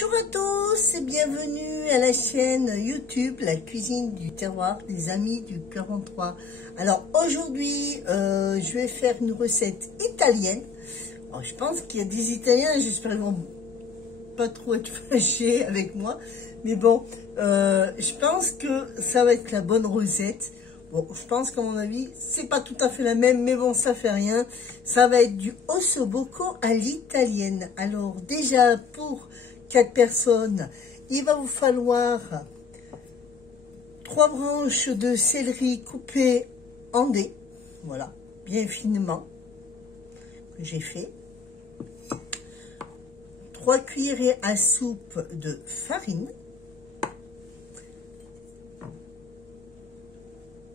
Bonjour à tous et bienvenue à la chaîne YouTube La Cuisine du Terroir des Amis du 43. Alors aujourd'hui je vais faire une recette italienne. Alors, je pense qu'il y a des Italiens, j'espère qu'ils vont pas trop être fâchés avec moi, mais bon, je pense que ça va être la bonne recette. Bon, je pense qu'à mon avis, c'est pas tout à fait la même, mais bon, ça fait rien. Ça va être du ossobuco à l'italienne. Alors, déjà, pour 4 personnes, il va vous falloir 3 branches de céleri coupées en dés. Voilà, bien finement, que j'ai fait. 3 cuillerées à soupe de farine.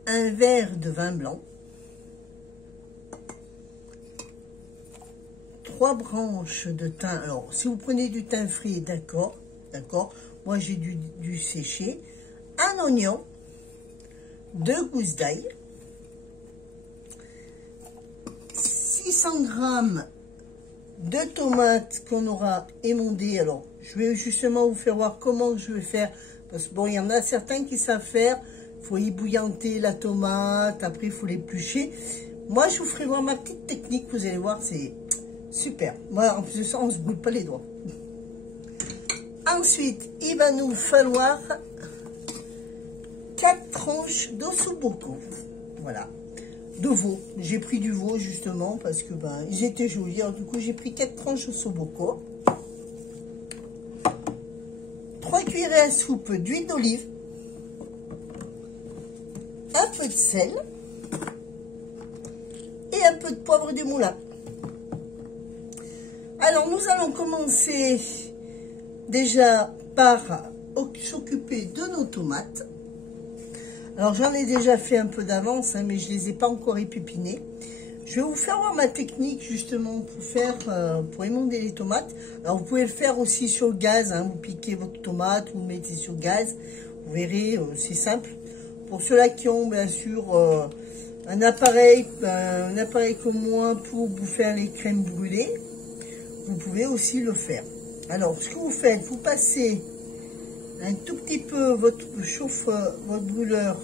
Un verre de vin blanc, 3 branches de thym. Alors, si vous prenez du thym frit, d'accord. Moi, j'ai du séché. Un oignon, 2 gousses d'ail, 600 g de tomates qu'on aura émondées. Alors, je vais justement vous faire voir comment je vais faire. Parce que bon, il y en a certains qui savent faire. Il faut ébouillanter la tomate, après il faut l'éplucher. Moi, je vous ferai voir ma petite technique, vous allez voir, c'est super. Moi, en plus de ça, on ne se brûle pas les doigts. Ensuite, il va nous falloir 4 tranches d'ossobuco. Voilà, de veau. J'ai pris du veau, justement, parce que ben, ils étaient jolis. Alors, du coup, j'ai pris 4 tranches d'ossobuco. 3 cuillerées à soupe d'huile d'olive. Un peu de sel et un peu de poivre du moulin. Alors nous allons commencer déjà par s'occuper de nos tomates. Alors j'en ai déjà fait un peu d'avance, hein, mais je ne les ai pas encore épupinées. Je vais vous faire voir ma technique justement pour émonder les tomates. Alors vous pouvez le faire aussi sur le gaz, hein, vous piquez votre tomate, vous mettez sur le gaz, vous verrez, c'est simple. Pour ceux-là qui ont bien sûr un appareil comme moi pour vous faire les crèmes brûlées, vous pouvez aussi le faire. Alors, ce que vous faites, vous passez un tout petit peu votre brûleur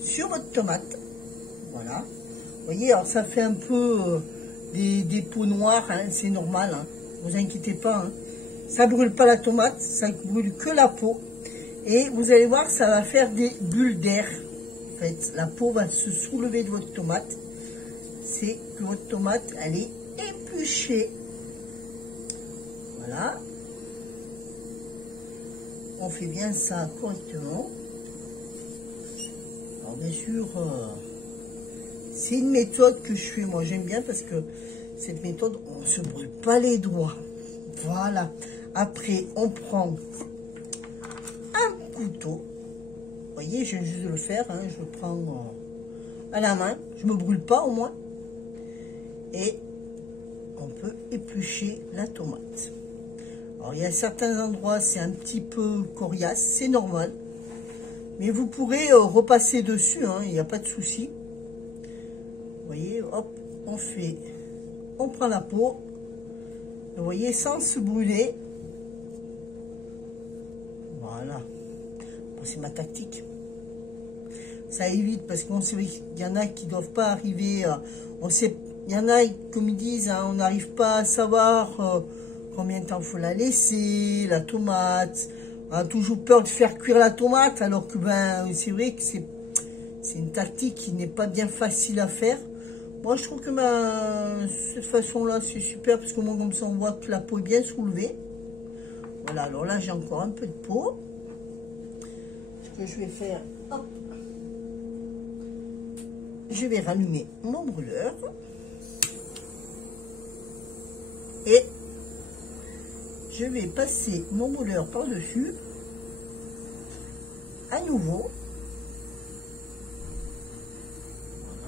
sur votre tomate. Voilà. Vous voyez, alors ça fait un peu des peaux noires, hein, c'est normal, hein, ne vous inquiétez pas. Hein. Ça ne brûle pas la tomate, ça ne brûle que la peau. Et vous allez voir, ça va faire des bulles d'air. En fait, la peau va se soulever de votre tomate. C'est que votre tomate, elle est épluchée. Voilà. On fait bien ça correctement. Alors bien sûr, c'est une méthode que je fais. Moi, j'aime bien parce que cette méthode, on ne se brûle pas les doigts. Voilà. Après, on prend couteau, vous voyez, je viens juste de le faire, hein, je le prends à la main, je me brûle pas au moins, et on peut éplucher la tomate. Alors il y a certains endroits c'est un petit peu coriace, c'est normal, mais vous pourrez repasser dessus, hein, il n'y a pas de souci. Vous voyez, hop, on prend la peau, vous voyez, sans se brûler. Voilà. C'est ma tactique. Ça évite parce qu'on sait qu'il y en a qui ne doivent pas arriver. On sait, il y en a comme ils disent, hein, on n'arrive pas à savoir combien de temps il faut la laisser, la tomate. On a toujours peur de faire cuire la tomate, alors que ben c'est vrai que c'est une tactique qui n'est pas bien facile à faire. Moi je trouve que cette façon-là c'est super parce que moi comme ça on voit que la peau est bien soulevée. Voilà, alors là j'ai encore un peu de peau. Que je vais faire, hop, je vais rallumer mon brûleur et je vais passer mon brûleur par-dessus à nouveau.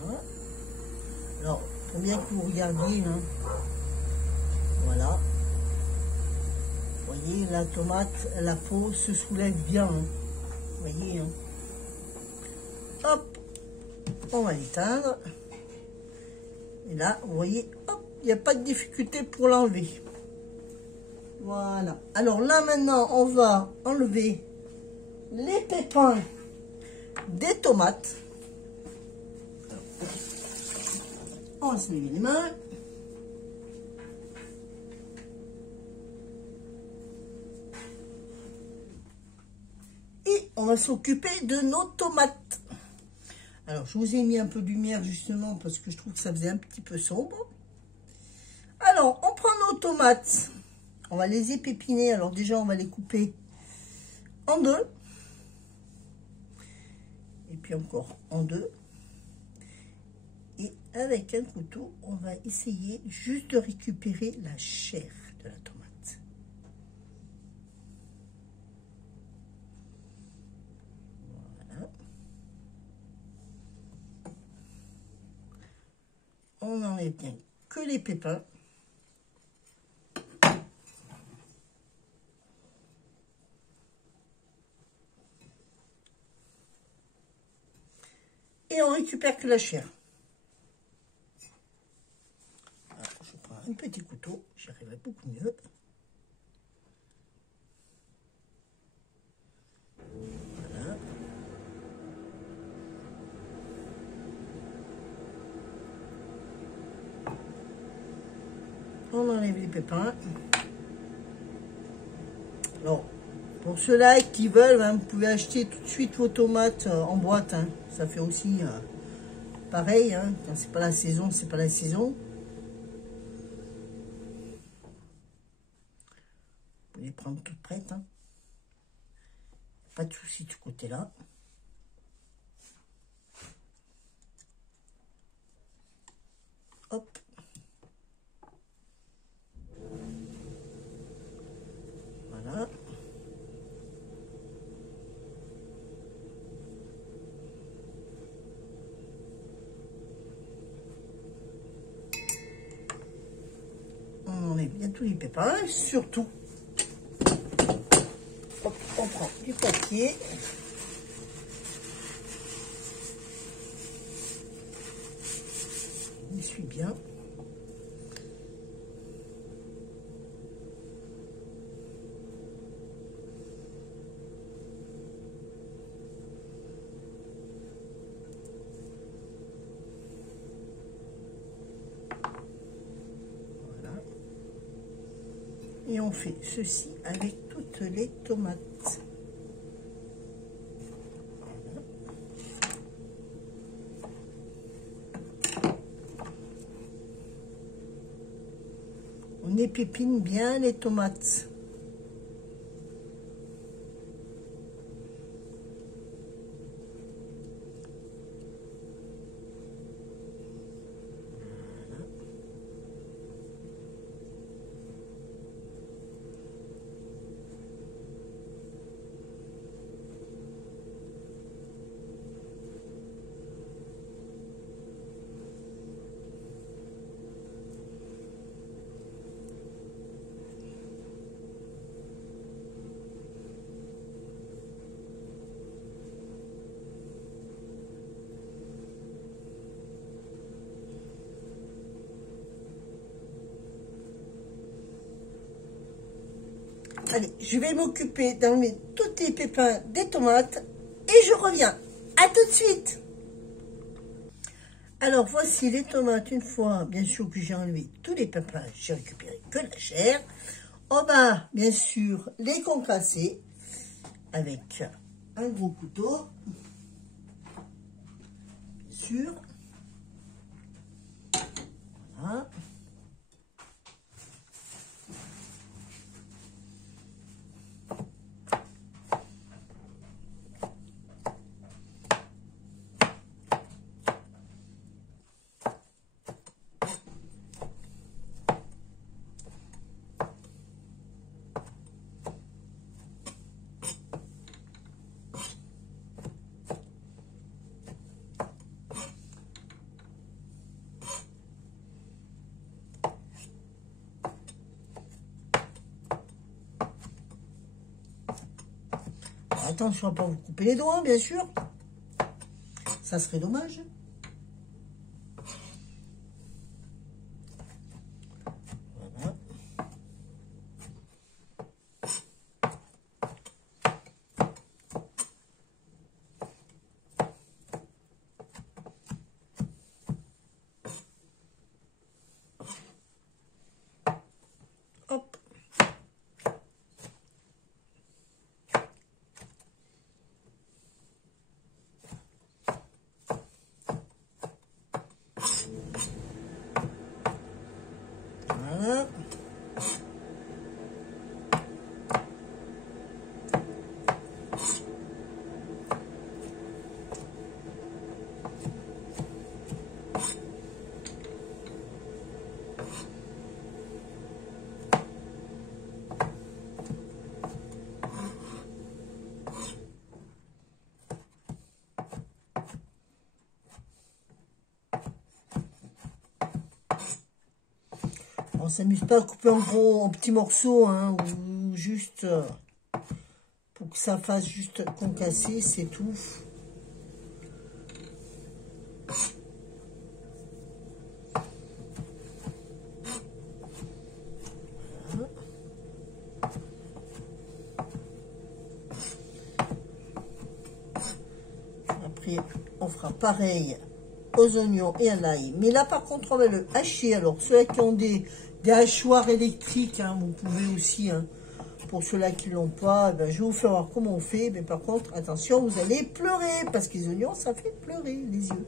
Voilà. Alors, pour bien que vous regardiez, hein, voilà, vous voyez la tomate, la peau se soulève bien. Hein. Vous voyez, hein. Hop, on va l'éteindre. Et là, vous voyez, hop, il n'y a pas de difficulté pour l'enlever. Voilà. Alors là, maintenant, on va enlever les pépins des tomates. On va se laver les mains. Et on va s'occuper de nos tomates. Alors, je vous ai mis un peu de lumière justement parce que je trouve que ça faisait un petit peu sombre. Alors, on prend nos tomates. On va les épépiner. Alors déjà, on va les couper en deux. Et puis encore en deux. Et avec un couteau, on va essayer juste de récupérer la chair de la tomate. Voilà. On n'enlève bien que les pépins. Et on récupère que la chair. Alors, je prends un petit couteau, j'y arriverai beaucoup mieux. Voilà. On enlève les pépins. Alors, pour ceux-là qui veulent, hein, vous pouvez acheter tout de suite vos tomates en boîte. Hein. Ça fait aussi pareil. Hein. Quand c'est pas la saison, c'est pas la saison. Vous pouvez les prendre toutes prêtes. Hein. Pas de souci de ce côté-là. Hop. Voilà. On enlève bien tous les pépins, surtout. Hop, on prend du papier. On essuie bien. Et on fait ceci avec toutes les tomates. Voilà. On épépine bien les tomates. Allez, je vais m'occuper d'enlever tous les pépins des tomates et je reviens. À tout de suite. Alors, voici les tomates. Une fois, bien sûr, que j'ai enlevé tous les pépins, j'ai récupéré que la chair. On va, bien sûr, les concasser avec un gros couteau. Bien sûr. Voilà. Attention à ne pas vous couper les doigts, bien sûr. Ça serait dommage. Voilà. On s'amuse pas à couper en petits morceaux, hein, ou juste pour que ça fasse juste concasser, c'est tout. Après, on fera pareil aux oignons et à l'ail. Mais là, par contre, on va le hacher. Alors, ceux qui ont des hachoirs électriques, hein, vous pouvez aussi, hein, pour ceux-là qui ne l'ont pas, ben, je vais vous faire voir comment on fait. Mais par contre, attention, vous allez pleurer, parce que les oignons, ça fait pleurer les yeux.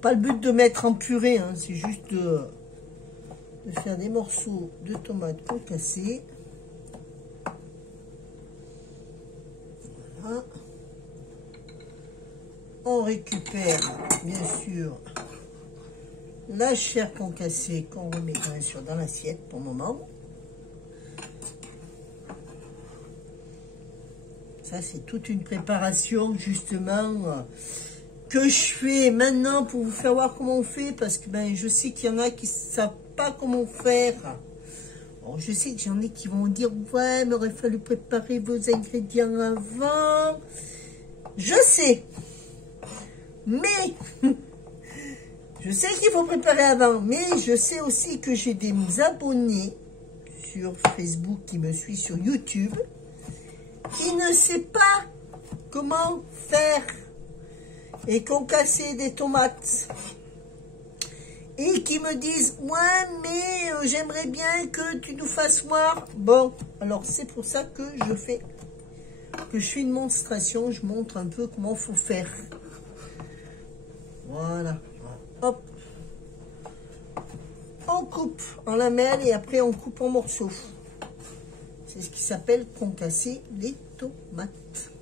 Pas le but de mettre en purée, hein, c'est juste de faire des morceaux de tomates concassées. Voilà. On récupère bien sûr la chair concassée qu'on remet bien sûr dans l'assiette pour le moment. Ça c'est toute une préparation justement que je fais maintenant pour vous faire voir comment on fait, parce que ben, je sais qu'il y en a qui ne savent pas comment faire. Bon, je sais que j'en ai qui vont dire ouais, mais il aurait fallu préparer vos ingrédients avant. Je sais, mais je sais qu'il faut préparer avant, mais je sais aussi que j'ai des abonnés sur Facebook qui me suivent sur YouTube qui ne sait pas comment faire et concasser des tomates et qui me disent ouais mais j'aimerais bien que tu nous fasses voir. Bon, alors c'est pour ça que je fais une démonstration, je montre un peu comment faut faire. Voilà, hop, on coupe en lamelles et après on coupe en morceaux. C'est ce qui s'appelle concasser les tomates.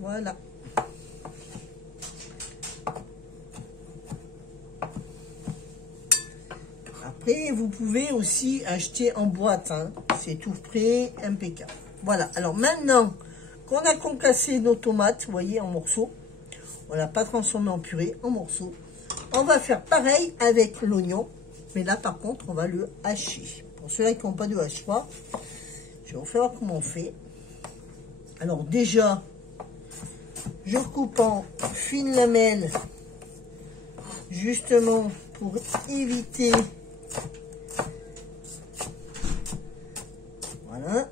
Voilà. Après, vous pouvez aussi acheter en boîte, hein. C'est tout prêt, impeccable. Voilà, alors maintenant qu'on a concassé nos tomates, vous voyez, en morceaux, on l'a pas transformé en purée, en morceaux, on va faire pareil avec l'oignon, mais là par contre, on va le hacher. Pour ceux-là qui n'ont pas de hachoir, je vais vous faire voir comment on fait. Alors déjà, je coupe en fines lamelles, justement pour éviter... Voilà.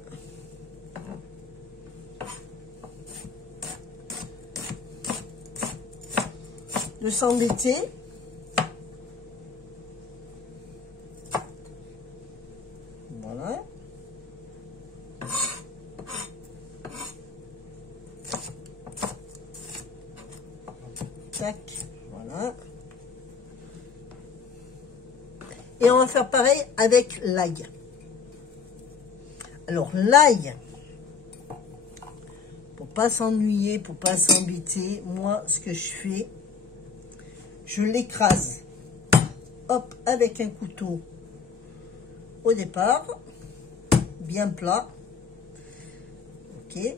De s'embêter. Voilà. Tac. Voilà. Et on va faire pareil avec l'ail. Alors l'ail, pour pas s'ennuyer, pour pas s'embêter, moi ce que je fais, je l'écrase, hop, avec un couteau au départ, bien plat, ok.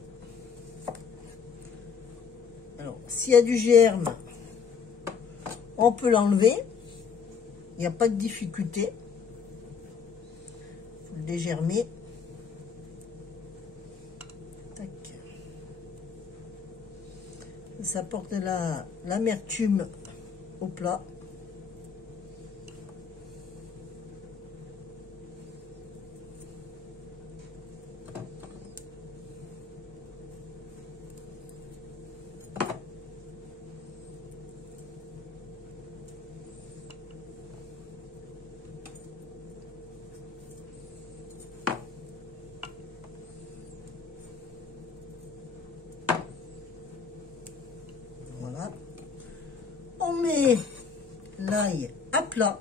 Alors s'il y a du germe, on peut l'enlever, il n'y a pas de difficulté, il faut le dégermer. Ça apporte de l'amertume au plat. On met l'ail à plat,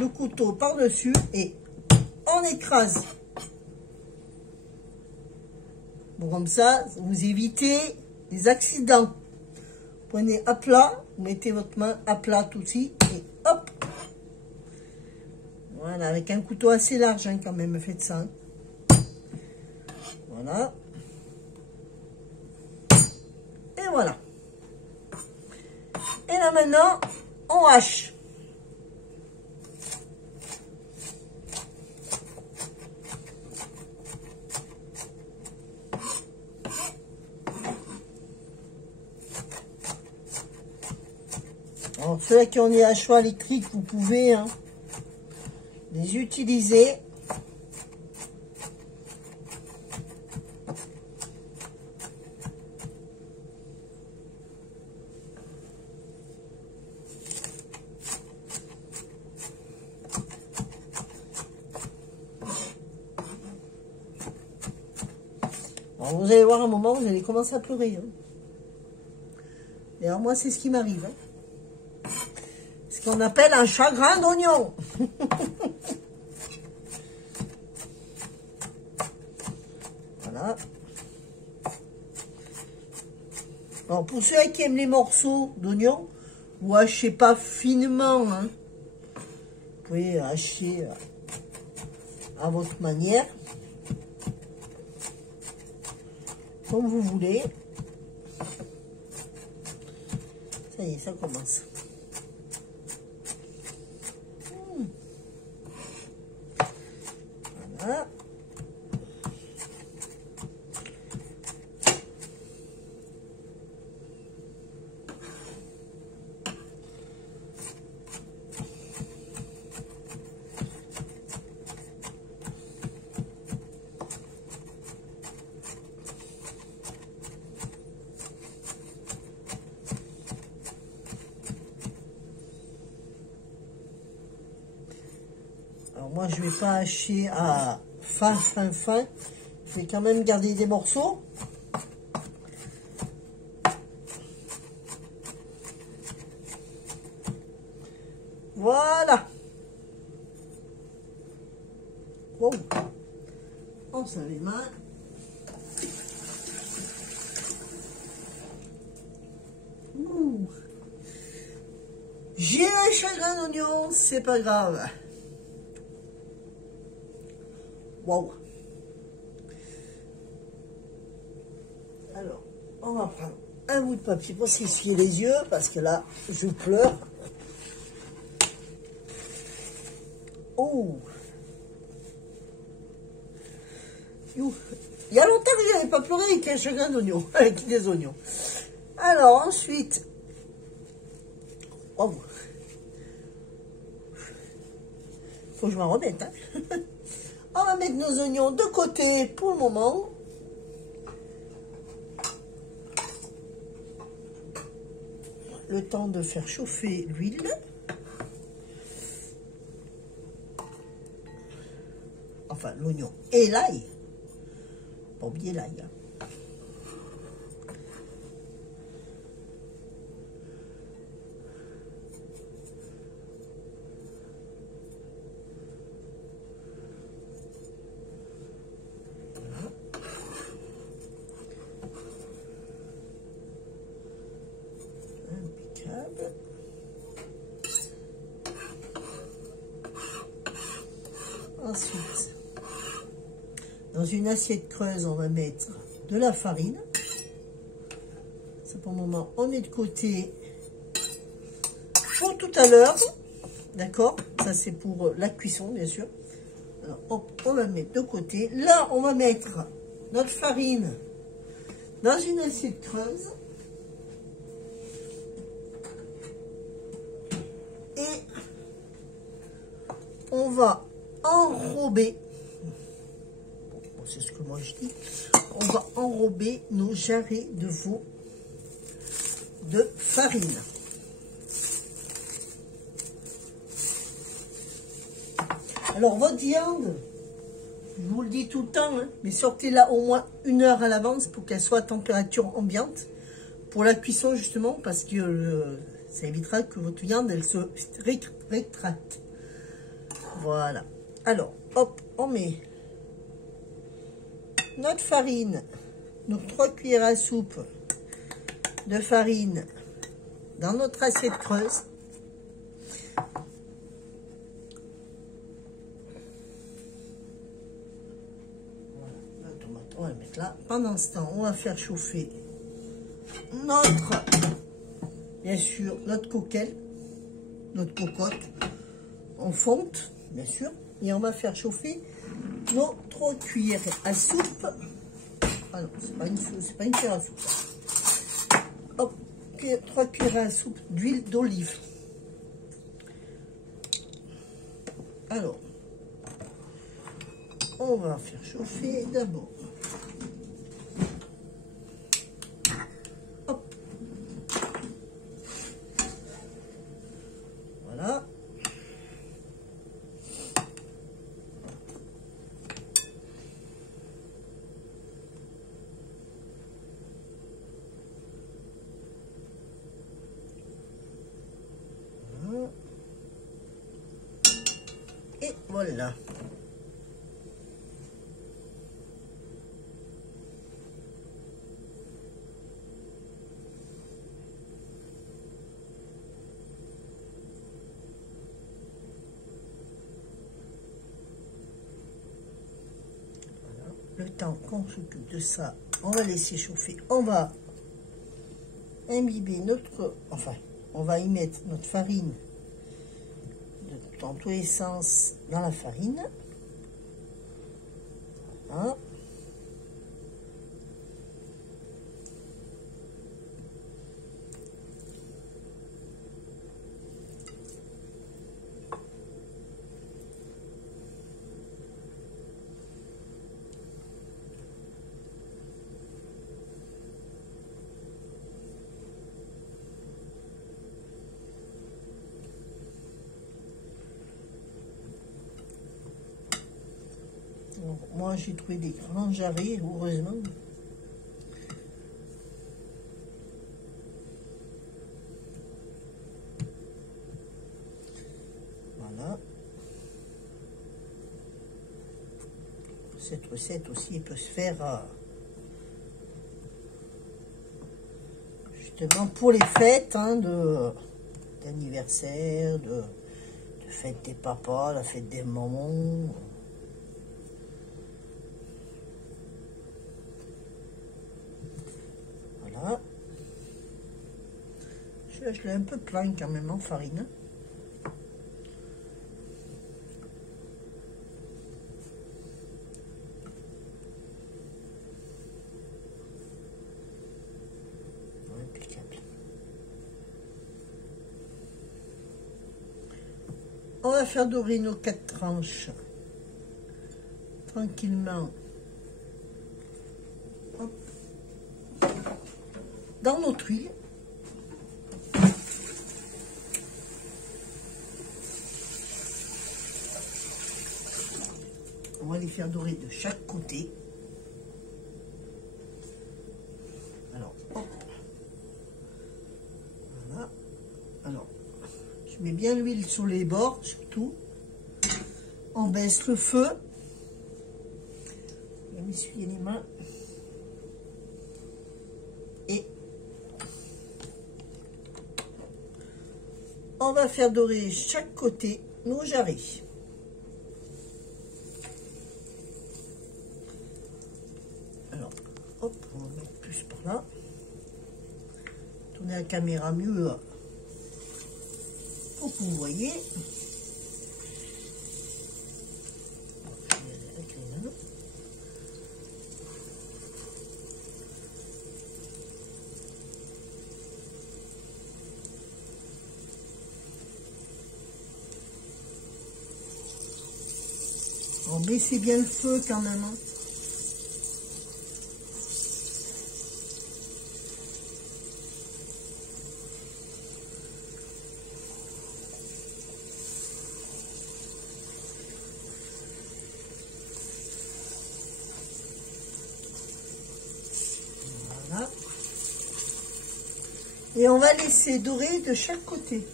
le couteau par-dessus et on écrase. Bon, comme ça, vous évitez les accidents. Prenez à plat, mettez votre main à plat aussi et hop, Voilà, avec un couteau assez large hein, quand même, faites ça. Hein. Voilà. Et voilà. Et là maintenant, on hache. Alors, ceux qui ont des hachoirs électriques, vous pouvez hein, les utiliser. Alors, vous allez voir un moment, vous allez commencer à pleurer. Hein. Et alors, moi, c'est ce qui m'arrive. Hein. Ce qu'on appelle un chagrin d'oignon. Voilà. Alors, pour ceux qui aiment les morceaux d'oignon, vous hachez pas finement. Hein. Vous pouvez hacher à votre manière. Comme vous voulez. Ça y est, ça commence. Voilà. Alors moi je vais pas hacher à fin. Je vais quand même garder des morceaux. Voilà. Wow. On se les mains. J'ai un chagrin d'oignon, c'est pas grave. Wow. Alors, on va prendre un bout de papier pour s'essuyer les yeux, parce que là, je pleure. Oh. Il y a longtemps que je n'avais pas pleuré avec un chagrin d'oignon, avec des oignons. Alors, ensuite, oh. Faut que je m'en remette. Hein. On va mettre nos oignons de côté pour le moment. Le temps de faire chauffer l'huile. Enfin, l'oignon et l'ail. Pas oublier l'ail. Hein. Impeccable. Ensuite, dans une assiette creuse, on va mettre de la farine. Ça, pour le moment, on met de côté pour tout à l'heure. D'accord? Ça, c'est pour la cuisson, bien sûr. Alors, hop, on va mettre de côté. Là, on va mettre notre farine dans une assiette creuse. Et on va enrober, bon, c'est ce que moi je dis, on va enrober nos jarrets de veau de farine. Alors votre viande, je vous le dis tout le temps, hein, mais sortez-la au moins 1 heure à l'avance pour qu'elle soit à température ambiante pour la cuisson justement, parce que ça évitera que votre viande elle se rétracte. Voilà. Alors, hop, on met notre farine, donc 3 cuillères à soupe de farine dans notre assiette creuse. On va le mettre là. Pendant ce temps, on va faire chauffer notre, bien sûr, notre coquelle, notre cocotte en fonte, bien sûr. Et on va faire chauffer nos 3 cuillères à soupe. Ah non, c'est pas une cuillère à soupe. Hop, 3 cuillères à soupe d'huile d'olive. Alors, on va faire chauffer d'abord. Hop. Voilà. Et voilà. Le temps qu'on s'occupe de ça, on va laisser chauffer. On va imbiber notre... Enfin, on va y mettre notre farine dans tous les sens dans la farine. Voilà. Donc, moi, j'ai trouvé des grands jarrets, heureusement. Voilà. Cette recette aussi, elle peut se faire justement pour les fêtes hein, d'anniversaire, de fête des papas, la fête des mamans. Voilà. Je l'ai un peu plein quand même en farine. Impeccable. On va faire dorer nos 4 tranches tranquillement. Hop. Dans notre huile. On va les faire dorer de chaque côté. Alors, hop. Voilà. Alors, je mets bien l'huile sur les bords, surtout. On baisse le feu. Je vais m'essuyer les mains. Et on va faire dorer chaque côté nos jarrets. Alors, hop, on va mettre plus par là. Tournez la caméra mieux pour que vous voyez. On baisse bien le feu quand même. Hein. Voilà. Et on va laisser dorer de chaque côté.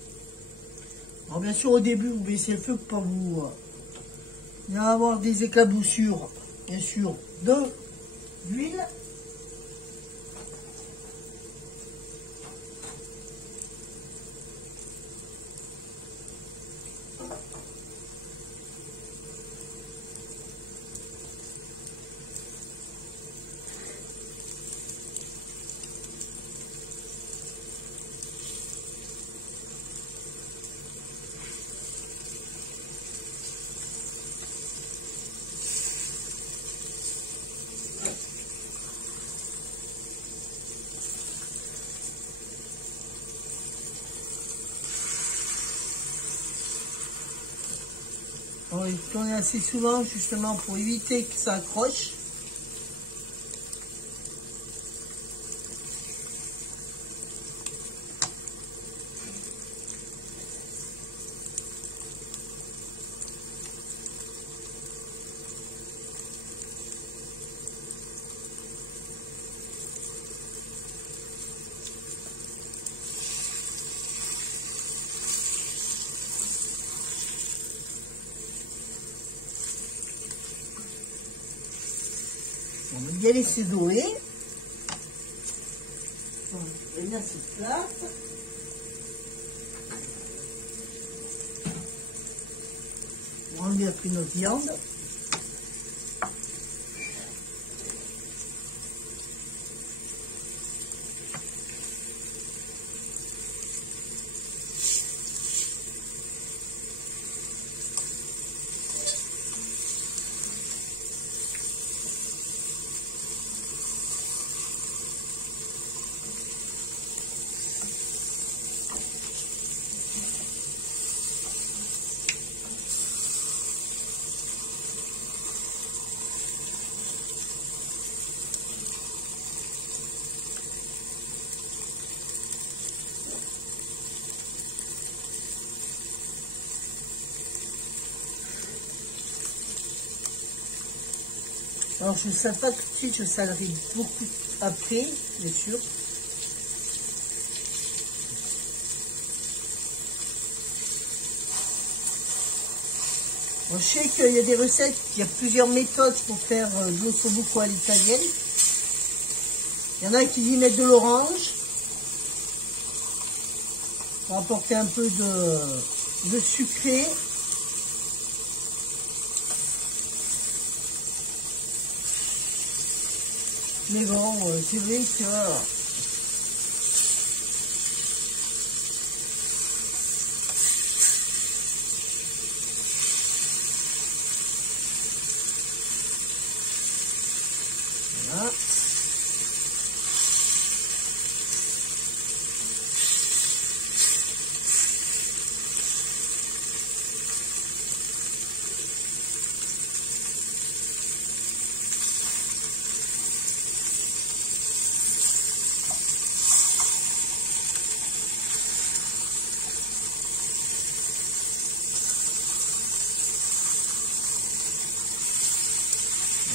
Alors bien sûr au début vous baissez le feu pour pas vous... il va y avoir des éclaboussures, bien sûr, d'huile. va y tourner assez souvent justement pour éviter que ça accroche. On va bien laisser dorer. On va bien cette plate. On va enlever après notre viande. Alors je ne sale pas tout de suite, je salerai beaucoup après, bien sûr. Bon, je sais qu'il y a des recettes, il y a plusieurs méthodes pour faire de l'ossobuco à l'italienne. Il y en a qui y mettent de l'orange pour apporter un peu de sucré. Mais bon, c'est vrai que voilà.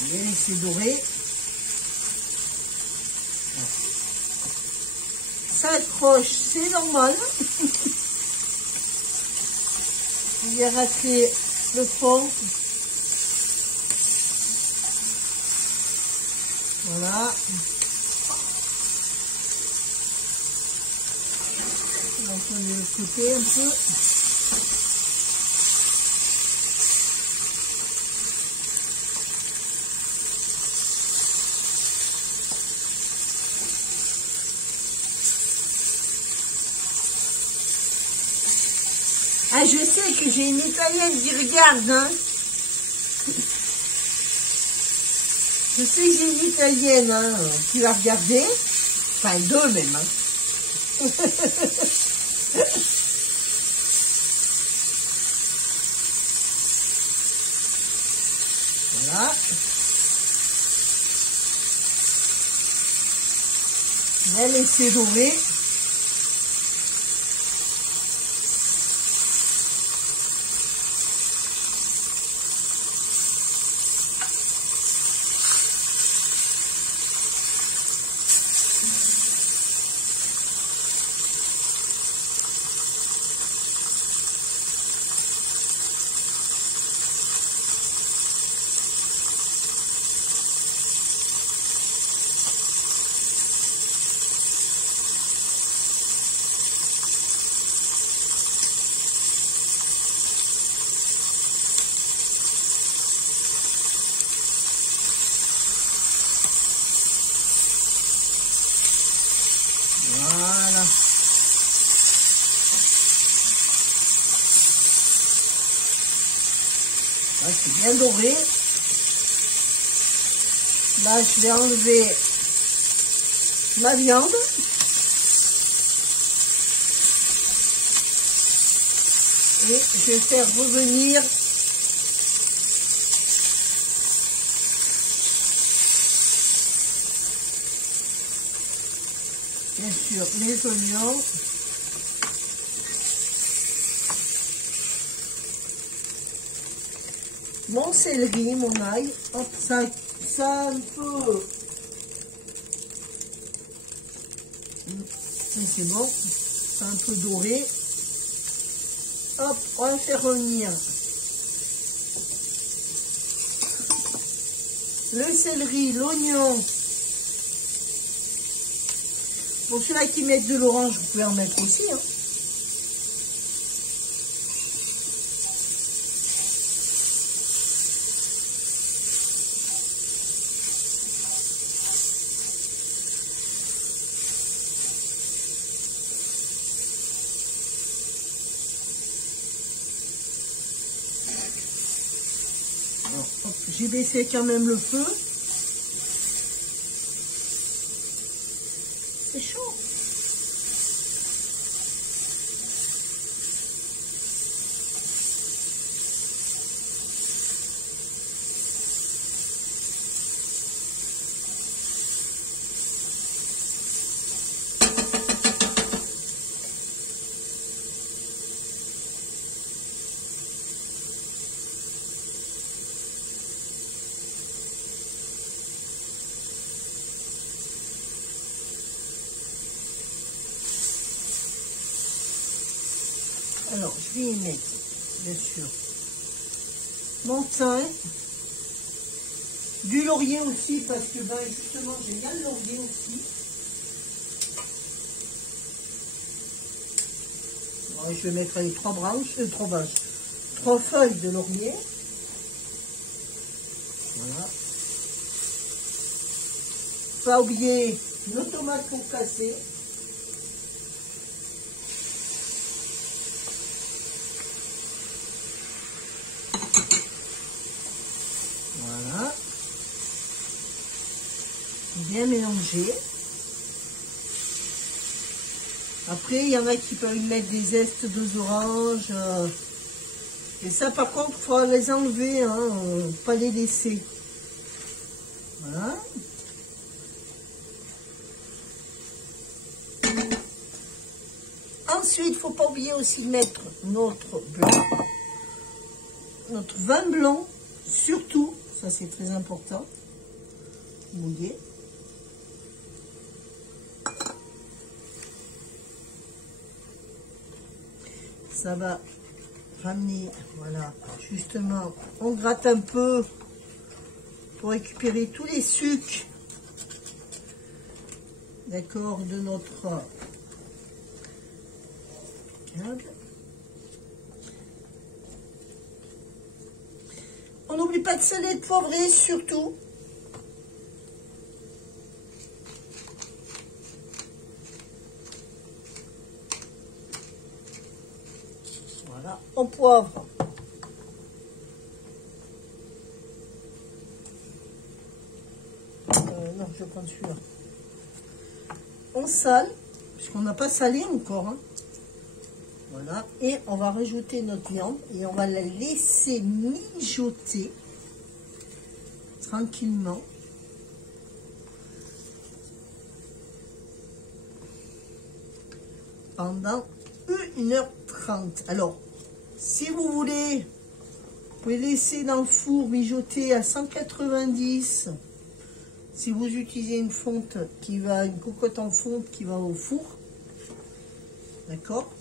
On va laisser dorer. Ça accroche, c'est normal. Il y a raté le fond. Voilà. On va tourner le côté un peu. Ah, je sais que j'ai une Italienne qui regarde, hein. Je sais que j'ai une Italienne, hein, qui va regarder. Enfin, deux même, hein. Voilà. Je vais laisser dorer. Voilà. Là, c'est bien doré. Là, je vais enlever ma viande. Et je vais faire revenir Bien sûr, mes oignons. Mon céleri, mon ail. Hop, ça un peu. C'est bon. C'est un peu doré. Hop, on va faire revenir le céleri, l'oignon. Pour ceux-là qui mettent de l'orange, vous pouvez en mettre aussi. Hein. J'ai baissé quand même le feu. C'est chaud. Alors, je vais y mettre, bien sûr, mon thym, du laurier aussi, parce que ben, justement, j'aime bien le laurier aussi. Ouais, je vais mettre les trois feuilles de laurier. Voilà. Pas oublier nos tomates concassées. Voilà. Bien mélanger. Après, il y en a qui peuvent mettre des zestes d'orange. Et ça, par contre, il faut les enlever, hein, pas les laisser. Voilà. Ensuite, il ne faut pas oublier aussi de mettre notre blanc, notre vin blanc, surtout, ça c'est très important, mouillé. Ça va ramener, voilà, justement, on gratte un peu pour récupérer tous les sucres, d'accord, de notre câble. On n'oublie pas de saler et de poivrer, surtout. Voilà, on poivre. Non, je vais prendre celui-là. On sale, puisqu'on n'a pas salé encore. Hein. Voilà, et on va rajouter notre viande et on va la laisser mijoter tranquillement. Pendant 1h30. Alors, si vous voulez, vous pouvez laisser dans le four mijoter à 190. Si vous utilisez une fonte une cocotte en fonte qui va au four, d'accord?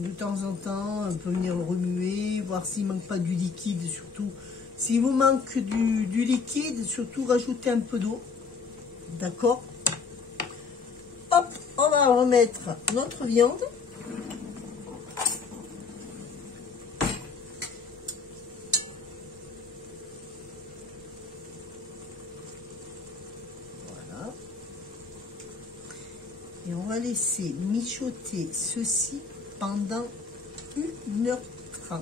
De temps en temps, on peut venir remuer, voir s'il ne manque pas du liquide, surtout. S'il vous manque du liquide, surtout rajoutez un peu d'eau. D'accord? Hop, on va remettre notre viande. Voilà. Et on va laisser mijoter ceci pendant 1h30.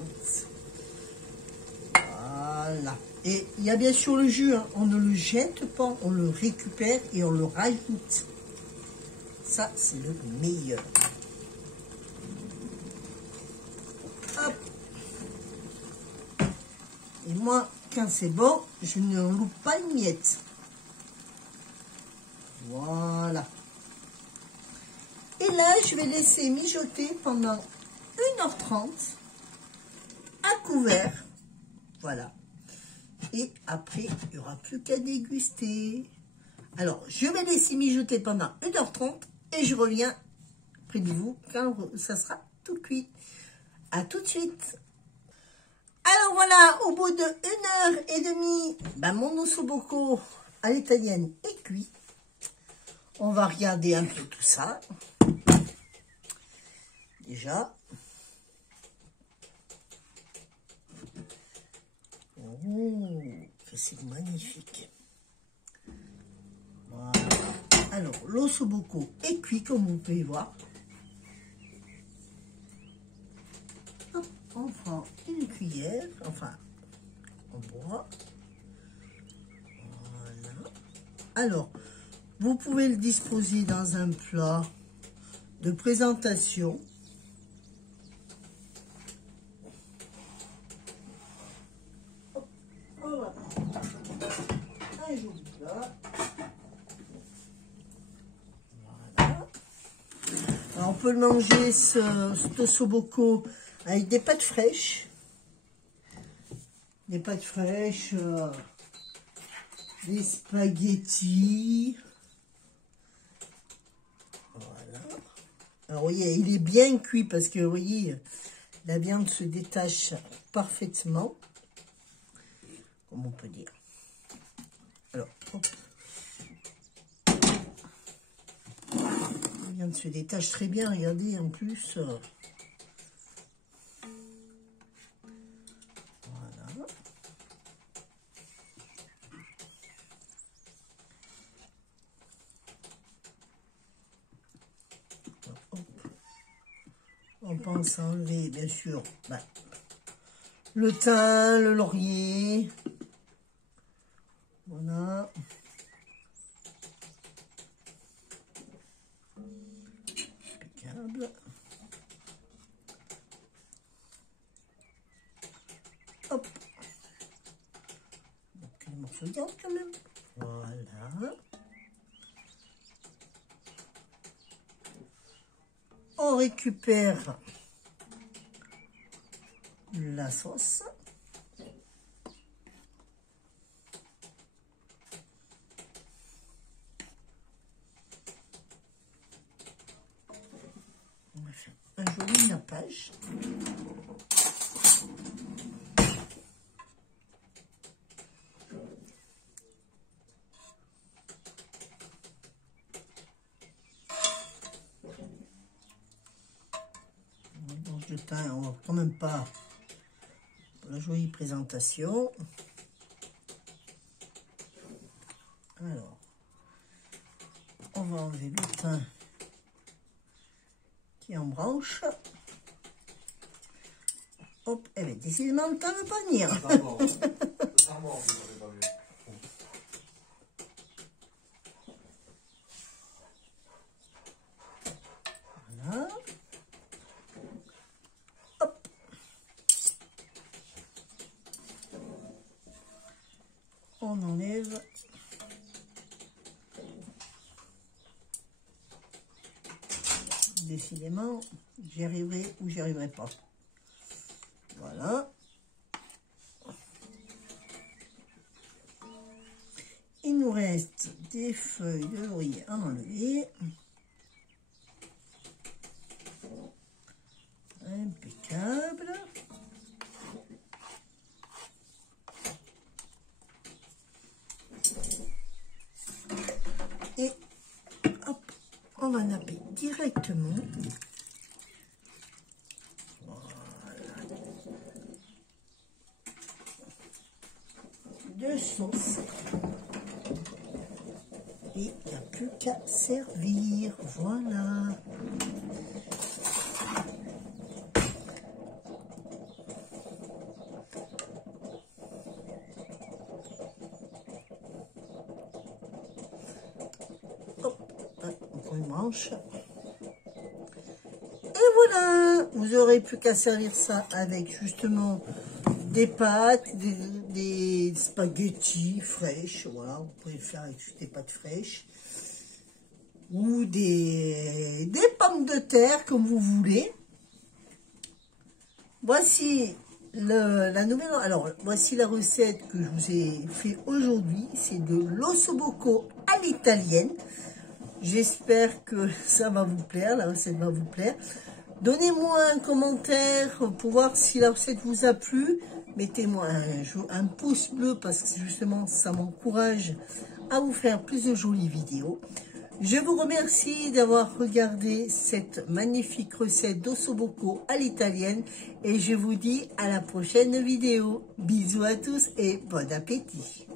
Voilà. Et il y a bien sûr le jus, hein. On ne le jette pas, on le récupère et on le rajoute. Ça, c'est le meilleur. Hop. Et moi, quand c'est bon, je ne loupe pas une miette. Voilà. Et là, je vais laisser mijoter pendant 1h30 à couvert. Voilà. Et après, il n'y aura plus qu'à déguster. Alors, je vais laisser mijoter pendant 1h30 et je reviens près de vous quand ça sera tout cuit. À tout de suite. Alors voilà, au bout de 1h30, ben, mon ossobuco à l'italienne est cuit. On va regarder un peu tout ça. Déjà. Oh, que c'est magnifique. Voilà. Alors, l'ossobuco est cuit, comme vous pouvez voir. Hop, on prend une cuillère, enfin, en bois. Voilà. Alors, vous pouvez le disposer dans un plat de présentation. Hop, voilà. Un joli plat. Voilà. Alors, on peut le manger, cet ossobuco, avec des pâtes fraîches. Des pâtes fraîches, des spaghettis. Voilà. Alors, vous voyez, il est bien cuit parce que, vous voyez, la viande se détache parfaitement, comme on peut dire. Alors, hop. La viande se détache très bien, regardez, en plus. Voilà. Hop. On pense à enlever, bien sûr, ben, le thym, le laurier. Voilà. Impeccable. Hop. Donc, un morceau de viande quand même. Voilà. On récupère la sauce. On va faire un joli nappage. Le thym, on va quand même pas pour la jolie présentation. Alors, on va enlever le thym qui est en branche. Hop, eh bien, décidément, le thym ne veut pas venir. Voilà. Hop. On enlève. Décidément, j'y arriverai ou j'y arriverai pas. Voilà. Il nous reste des feuilles de laurier à enlever. Impeccable. Et hop, on va napper directement. Voilà. De sauce. Et il n'y a plus qu'à servir. Voilà. Une branche. Et voilà, vous aurez plus qu'à servir ça avec justement des pâtes, des spaghettis fraîches. Voilà, vous pouvez le faire avec des pâtes fraîches. ou des pommes de terre, comme vous voulez. Voici la nouvelle. Alors, voici la recette que je vous ai fait aujourd'hui. C'est de l'ossobuco à l'italienne. J'espère que ça va vous plaire, la recette va vous plaire. Donnez-moi un commentaire pour voir si la recette vous a plu. Mettez-moi un pouce bleu parce que justement ça m'encourage à vous faire plus de jolies vidéos. Je vous remercie d'avoir regardé cette magnifique recette d'ossobuco à l'italienne et je vous dis à la prochaine vidéo. Bisous à tous et bon appétit.